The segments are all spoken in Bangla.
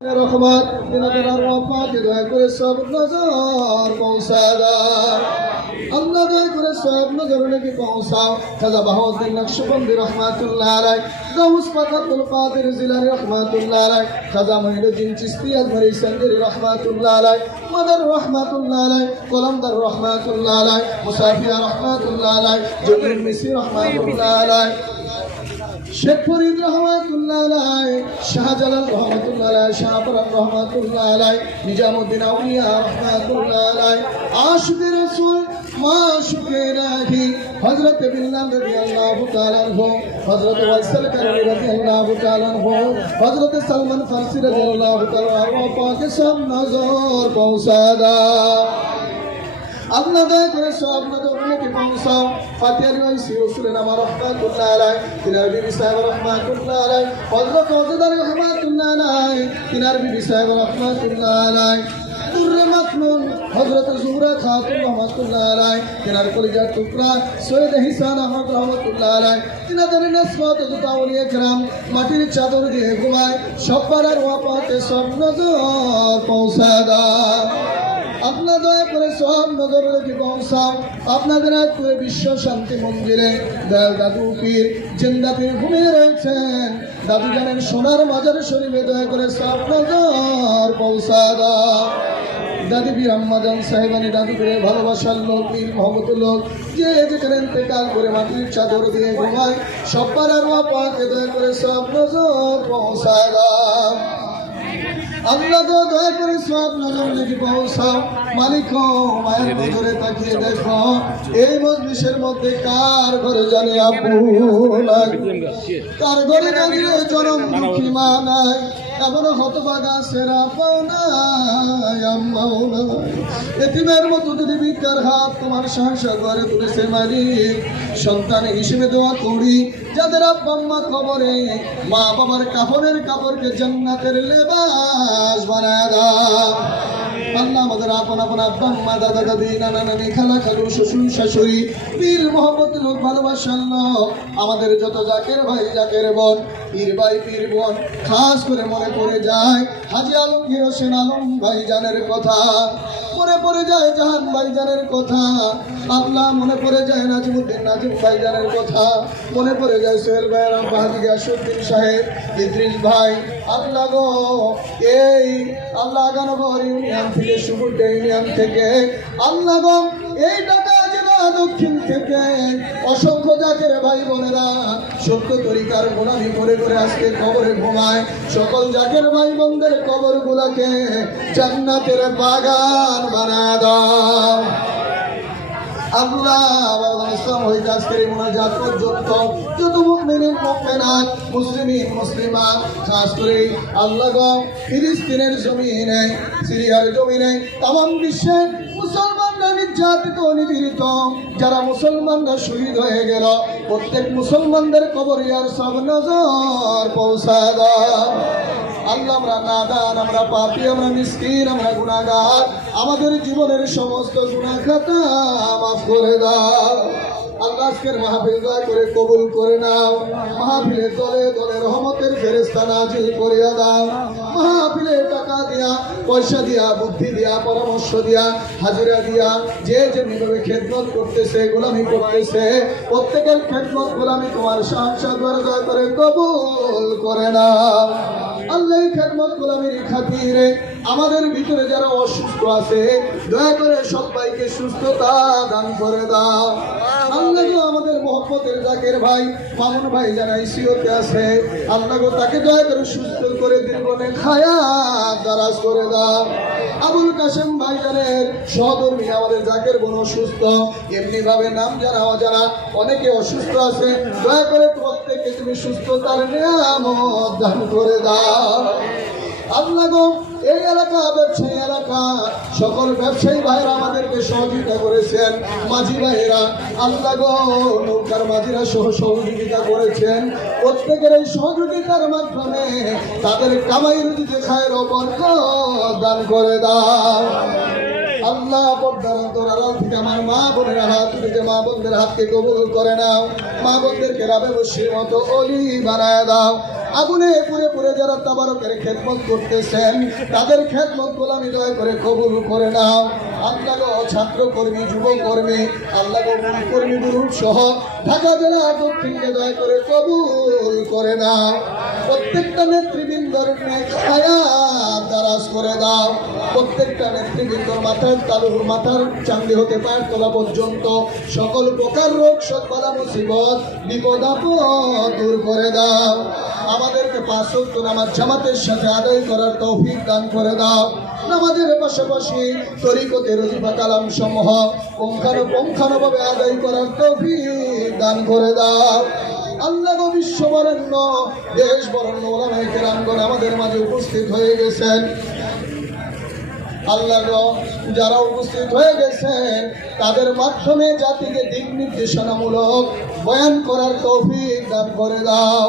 রহমত দিনাদের রহমত দয়া করে সব নজর পৌঁছা দাও আল্লাহ দয়া করে সব নজর নাকি পৌঁছাও খাজা বাহাউদ্দিন নকশবন্দি রহমাতুল্লাহ আলাই গাউস পাকাতুল কাদের জিলানি রহমাতুল্লাহ আলাই খাজা মহিনুদ্দিন চিস্তি আজমারি সঞ্জরি রহমাতুল্লাহ আলাই মাদার রহমাতুল্লাহ আলাই কলমদার রহমাতুল্লাহ আলাই মুসাফিয়া রহমাতুল্লাহ আলাই জমির মিসি রহমাতুল্লাহ আলাই শেখ ফরিদ রহমাতুল্লাহ আলাই শাহজালাল রহমাতুল্লাহ আলাই শাহপরান রহমাতুল্লাহ আলাই নিজামুদ্দিন আউলিয়া রহমাতুল্লাহ আলাই আশিক রাসূল, মাশুকে রাহি হযরত বিল্লাল রাদিয়াল্লাহু তাআলা আনহু, হযরত ওয়াইসাল কারী রাদিয়াল্লাহু তাআলা আনহু, হযরত সালমান ফারসি রাদিয়াল্লাহু তাআলা আনহু পাকে সব নজর পৌঁছা দাও। আল্লাহ করে সব নজরগুলোকে Musa Fatih Ali Oysi Resulüne rahmetullahi aleyh Dinar Bibi sahibi rahmetullahi aleyh Hazret Hazretleri rahmetullahi aleyh Dinar Bibi sahibi rahmetullahi aleyh Durre Matmun হজরত জুহরা খাতুন রহমতুল্লাহ রায় তেনার কলিজার টুকরা সৈয়দ হিসান আহমদ রহমতুল্লাহ রায় তিনাদের নসবত জুতাউলিয়া গ্রাম মাটির চাদর দিয়ে ঘুমায় সব পাড়ার ওয়াপাতে সব নজর পৌঁছায় দেয় আপনার দয়া করে সব নজর রেখে পৌঁছাও। আপনাদের করে বিশ্ব শান্তি মন্দিরে। দয়াল দাদু পীর, জিন্দা পীর ঘুমিয়ে রয়েছেন। দাদু জানেন সোনার মাজার শরীফে দয়া করে সব নজর পৌঁছা দাও। দাদি পীর আম্মাজান সাহেবানি, দাদু পীরের ভালোবাসার লোক, পীর মহব্বত লোক, যে যেখানে ইন্তেকাল করে মাটির চাদর দিয়ে ঘুমায় সব পাড়ার পাকে দয়া করে সব নজর পৌঁছা দাও। আল্লাহ তো দয়া করে সব নজর দেখি পৌঁছাও। মালিক মায়ের নজরে তাকিয়ে দেখো, এই মজলিসের মধ্যে কার ঘরে জানে আপু কার ঘরে দাঁড়িয়ে জনম দুঃখী মা নাই? এমনও হতবাগা সেরা পাও নাই এতিমের মতো যদি ভিক্ষার হাত তোমার সাহসা ঘরে তুলেছে মালিক সন্তান হিসেবে দোয়া করি, যাদের আব্বা আম্মা কবরে, মা বাবার কাপড়ের কাপড়কে জান্নাতের লেবাস বানায় আল্লাহ আমাদের আপন আপন আব্বা আম্মা, দাদা দাদি, নানা নানি, খালা খালু, শ্বশুর শাশুড়ি, পীর মোহাম্মদ লোক ভালোবাসার আমাদের যত জাকের ভাই, জাকের বোন পীর ভাই পীর বোন, খাস করে মনে পড়ে যায়। হাজি আলমগীর হোসেন আলম ভাই জানের কথা। মনে পড়ে যায় জাহান ভাইজানের কথা। আল্লাহ মনে পড়ে যায় নাজিমুদ্দিন নাজিম ভাইজানের কথা। মনে পড়ে যায় সোহেল ভাই বাহাদি গাসুদ্দিন সাহেব, ইদ্রিস ভাই। আল্লাহ গো, এই আল্লাহ গানগর ইউনিয়ন থেকে সুবুটে ইউনিয়ন থেকে, আল্লাহ গো, এই টাকা দক্ষিণ থেকে অসংখ্য জাকের ভাই বোনেরা সত্য তরিকার গোলামি করে করে আজকে কবরে ঘুমায়। সকল জাকের ভাই বোনদের কবর গুলাকে জান্নাতের বাগান বানা দাও। আল্লাহ জমিনে, সিরিয়ার জমিনে তাম বিশ্বে মুসলমানরা নির্যাতিত নিপীড়িত যারা মুসলমানরা শহীদ হয়ে গেল, প্রত্যেক মুসলমানদের কবর ইয়ার সব নজর পৌঁছা দাও। আল্লাহ, আমরা নাদান, আমরা পাপি, আমরা মিসকিন, আমরা গুণাগার আমাদের জীবনের সমস্ত গুণা খাতা মাফ করে দাও। আল্লাহ আজকের মাহফিল দয়া করে কবুল করে নাও। মাহফিলের দলে দলে রহমতের ফেরেস্তা নাজিল করিয়া দাও। মাহফিলে টাকা দিয়া, পয়সা দিয়া, বুদ্ধি দিয়া, পরামর্শ দিয়া, হাজিরা দিয়া, যে যে নিভাবে খেদমত করতেছে, গোলামি করতেছে, প্রত্যেকের খেদমত গোলামি তোমার সাহায্য দয়া করে কবুল করে নাও। আমাদের ভিতরে যারা অসুস্থ আছে, দয়া করে সবাইকে সুস্থতা দান করে দাও। আল্লাহ আমাদের মোহাম্মতের জাকের ভাই, মামুন ভাই যারা ইসিওতে আছে, আল্লাহ তাকে দয়া করে সুস্থ করে দীর্ঘনে খায়া দারাজ করে দাও। আবুল কাসেম ভাইজানের সহধর্মী আমাদের জাকের বোন অসুস্থ এমনি ভাবে নাম জানা অজানা, অনেকে অসুস্থ আছে। দয়া করে প্রত্যেককে তুমি সুস্থতার নিয়ামত দান করে দাও। আল্লাহ গো এই এলাকা ব্যবসায়ী এলাকা, সকল ব্যবসায়ী ভাইরা আমাদেরকে সহযোগিতা করেছেন। মাঝি ভাইরা আল্লাহ নৌকার মাঝিরা সহ সহযোগিতা করেছেন। প্রত্যেকের এই সহযোগিতার মাধ্যমে তাদের কামাই রুজিতে খায়ের বরকত দান করে দাও। আল্লাহ থেকে আমার মা বোনের হাত তুলে মা বোনদের হাতকে কবুল করে নাও। মা বোনদেরকে রাবে বসির মতো অলি বানায় দাও। আগুনে পুরে পুরে যারা তাবারকের খেদমত করতেছেন, তাদের খেদমত গোলামি দয়া করে কবুল করে নাও। আল্লাহ ছাত্র কর্মী যুব কর্মী আল্লাহ কর্মী গ্রুপ সহ ঢাকা জেলা দক্ষিণকে দয়া করে কবুল করে নাও। প্রত্যেকটা নেতৃবৃন্দর হায়াত দারাজ করে দাও। প্রত্যেকটা নেতৃবৃন্দর মাথার তালুর মাথার চান্দি হতে পায়ের তোলা পর্যন্ত সকল প্রকার রোগ সৎবাদা মুসিবত, বিপদ দূর করে দাও। আমাদেরকে পাঁচ ওয়াক্ত নামাজ জামাতের সাথে আদায় করার তৌফিক দান করে দাও। নামাজের পাশাপাশি তরিকতে রজিফা কালাম সমূহ পুঙ্খানুপুঙ্খানুভাবে আদায় করার তৌফিক দান করে দাও। আল্লাহ গো বিশ্ব বরেণ্য দেশ বরেণ্য ওলামাই কেরামগণ আমাদের মাঝে উপস্থিত হয়ে গেছেন। আল্লাহ যারা উপস্থিত হয়ে গেছেন, তাদের মাধ্যমে জাতিকে দিক নির্দেশনামূলক বয়ান করার তৌফিক দান করে দাও।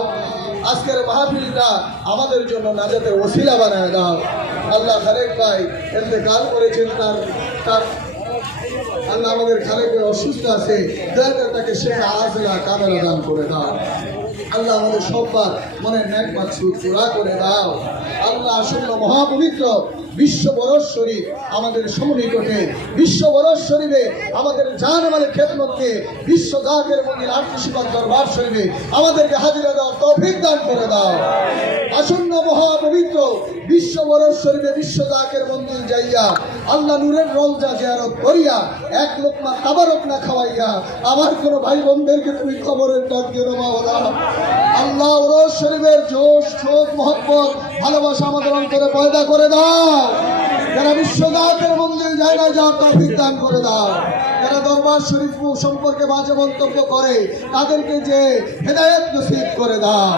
আজকের মাহফিলটা আমাদের জন্য নাজাতে ওসিলা বানায় দাও। আল্লাহ খালেক ভাই এতে গান করেছেন, তার তার আল্লাহ আমাদের খালেক অসুস্থ আছে তাকে সে আজলা কামেরা দান করে দাও। আল্লাহ আমাদের সব্বার মনের ন্যাক মাকসুদ পুরা করে দাও। আল্লাহ আসন্ন মহাপবিত্র বিশ্ব বরস শরীফ আমাদের সমনিকটে বিশ্ব বরস শরীরে আমাদের জান আমাদের খেদমতকে বিশ্ব জাগের মন্দির আত্মীয় দরবার শরীরে আমাদেরকে হাজিরা দাও তৌফিক দান করে দাও। আসন্ন মহাপবিত্র বিশ্ব বরস শরীরে বিশ্ব জাগের মন্দির যাইয়া, আল্লাহ নূরের রওজা জিয়ারত করিয়া, এক লোকমা তাবারক না খাওয়াইয়া, আমার কোনো ভাই বোনদেরকে তুমি খবরের ডাক না মাওলা আল্লাহ ওরস শরীফের জোশ, শোক, মহব্বত, ভালোবাসা আমাদের অন্তরে পয়দা করে দাও। যারা বিশ্বনাথের মন্দির যায় না যা তৌফিক দান করে দাও। যারা দরবার শরীফ সম্পর্কে বাজে মন্তব্য করে, তাদেরকে যে হেদায়ত নসিব করে দাও।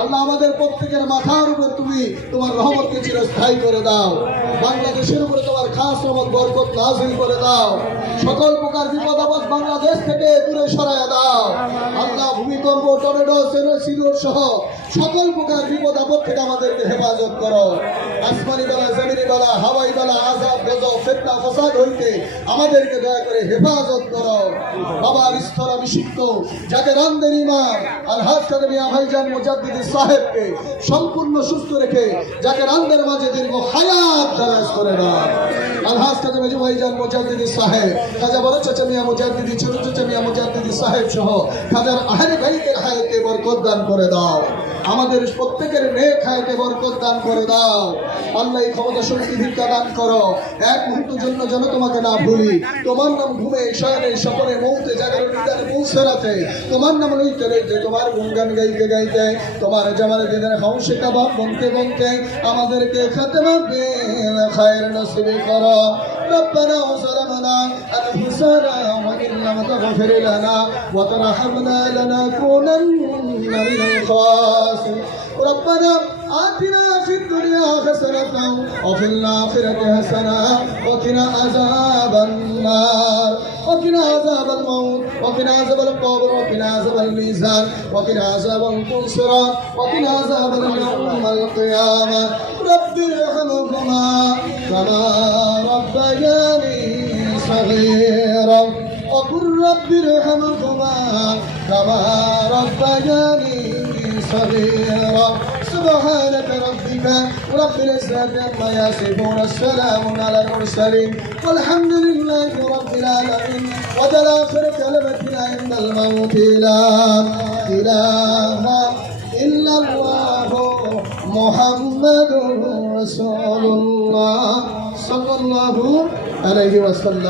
আল্লাহ আমাদের প্রত্যেকের মাথার উপর তুমি তোমার রহমতকে চিরস্থায়ী করে দাও। বাংলাদেশের উপরে তোমার খাস রহমত, বরকত নাজিল করে দাও। সকল প্রকার বিপদ আপদ বাংলাদেশ থেকে দূরে সরায় দাও। আল্লাহ ভূমিকম্প, টর্নেডো সিলোর সহ সকল প্রকার বিপদ আপদ থেকে আমাদেরকে হেফাজত করো। আসমানি বেলা, জমিনি বেলা, হাওয়াই বেলা আজাব গজব, ফেতনা, ফসাদ হইতে আমাদেরকে দয়া করে হেফাজত করো। বাবার স্থল অভিষিক্ত, যাকে রামদের ইমাম আলহাজ কাদেমিয়া ভাইজান মুজাদ্দিদি সাহেবকে সম্পূর্ণ সুস্থ রেখে যাকে রান্দের মাঝে দীর্ঘ হায়াত দারাজ করে দাও আলহাজ কাদেমি ভাইজান মুজাদ্দিদি সাহেব, খাজা বড় চাচা মিয়া দিদি ছোট চাচা মিয়া দিদি সাহেব সহ খাজার আহারি ভাইকে হায়াতে বরকত দান করে দাও। আমাদের প্রত্যেকের নেক হায়াতে বরকত দান করে দাও আল্লাহ এই ক্ষমতা শক্তি ভিক্ষা দান করো এক মুহূর্তের জন্য যেন তোমাকে না ভুলি তোমার নাম ঘুমে শয়নে সপনে মৌতে জাগারে নিদানে পৌঁছে রাতে তোমার নাম লইতে লইতে তোমার গুণগান গাইতে গাইতে তোমার জামালে দিনের হংসে কাবাব বনতে বনতে আমাদেরকে খাতেমা বেল খায়ের নসিবে করো ربنا وظلمنا أنفسنا وإن لم تغفر لنا وترحمنا لنكونن من الخاسرين ربنا آتنا في الدنيا حسنة وفي الآخرة حسنة وقنا عذاب النار وقنا عذاب الموت وقنا عذاب القبر وقنا عذاب الميزان وقنا عذاب القنصرات وقنا عذاب يوم القيامة رب ارحمهما كما ربياني صغيرا وقل رب ارحمهما كما ربياني صغيرا. سبحانك ربك رب العزة عما يصفون. السلام على المرسلين. والحمد لله رب العالمين. وجل آخر كلمتنا عند الموت. لا إله إلا الله محمد رسول الله. صلى الله عليه وسلم.